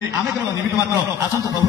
आमे केवल निमित्त मात्र आसंत प्रभु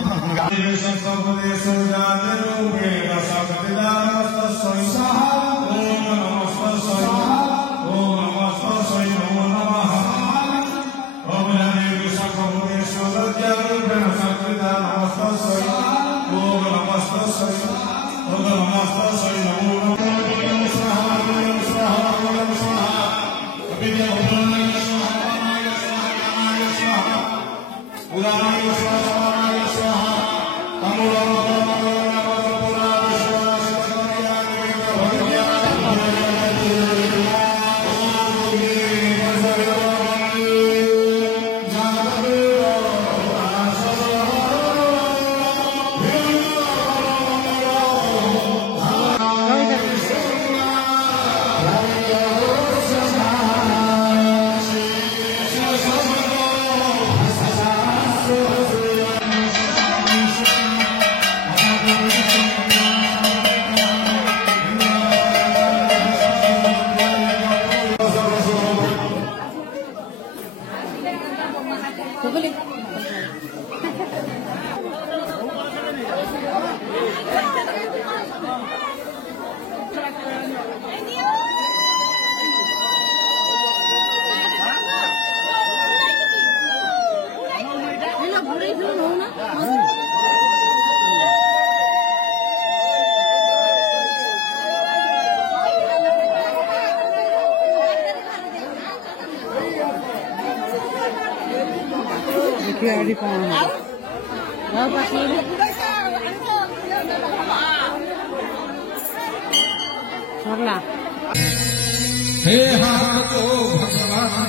हे हाथो भगवान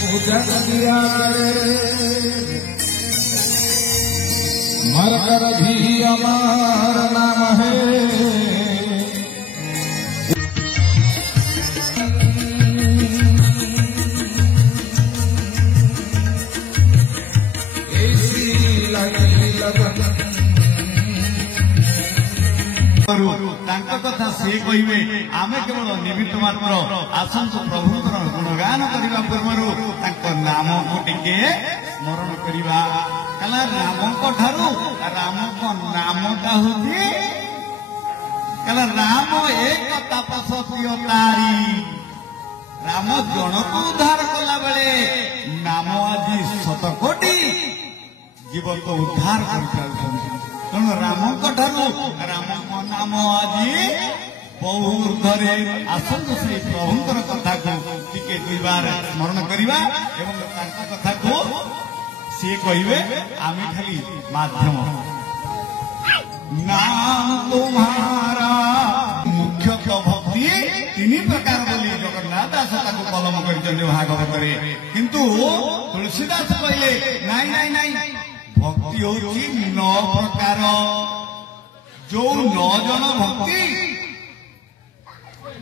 पूजन दिया करे मर कर भी अमर नाम है कथा से कहे आमे केवल निमित्त मात्र आसंत प्रभु गुणगान करने पूर्व नाम को टिके स्मरण करवा राम नामटा हूँ राम एक तापस प्रियतारी राम जन को उद्धार कला बेले नाम आज शतकोटी जीव को उद्धार कर तेणु राम राम नाम आज बहु ऊर्धरे आसतु से प्रभुंर कथा को टिके दुईबार स्मरण करवा कथा को सी कहे आम खाली माध्यम नाम तुम्हारा मुख्य भक्ति तीन प्रकार बोली जगन्नाथ दास कलम कर भागवत किंतु तुलसीदास कहले नाई नाई नाई भक्ति होची 9 प्रकार जो 9 जन भक्ति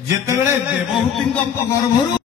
जेतेबेले देवहूति गर्भरू